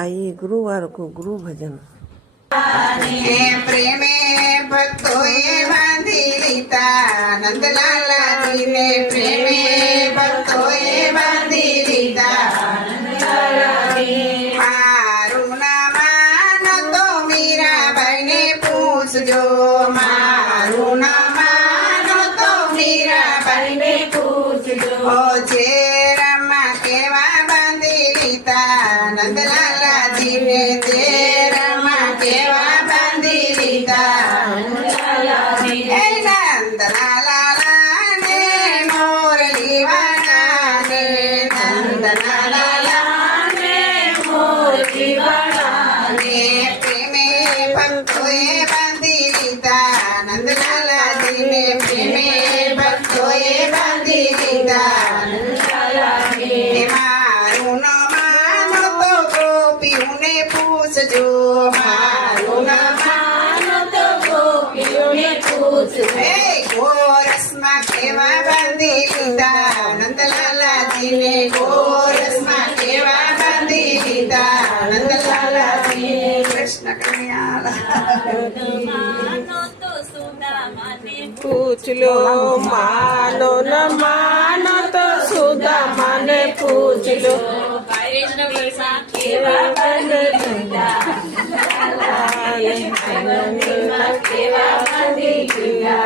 आइए गुरुवार को गुरु भजन। प्रेमे भक्तोए बांधी रीता नंदलाला जी ने प्रेमे भक्तोए बांधी रीता मारू ना मानो तो मीरा भाई ने पूछजो मारू ना मानो तो मीरा भाई ने पूछजो ओ जे रमा केवा बांधी रीता नंदलाला जी ने तेरा केवा बांधी रीता नंदलाला ने मोरली वाला ने नंदलाला ने मोरली वाला ने प्रेमे भक्तोए बांधी रीता नंदलाला जी ने प्रेमे भक्तोए बांधी रीता मारू न मानो तो गोपियों ने पूछजो मारू न मानो तो गोपियों ने पूछजो गोरस में केवा बांधी लीधा नंदलाला जी ने गोरस में केवा बांधी लीधा नंदलाला जी ने कृष्ण कन्हैया पूछ लो मानो न मानो तो सुदामा ने पूछ लो केवा बांधी लीधा केवा बांधी लीधा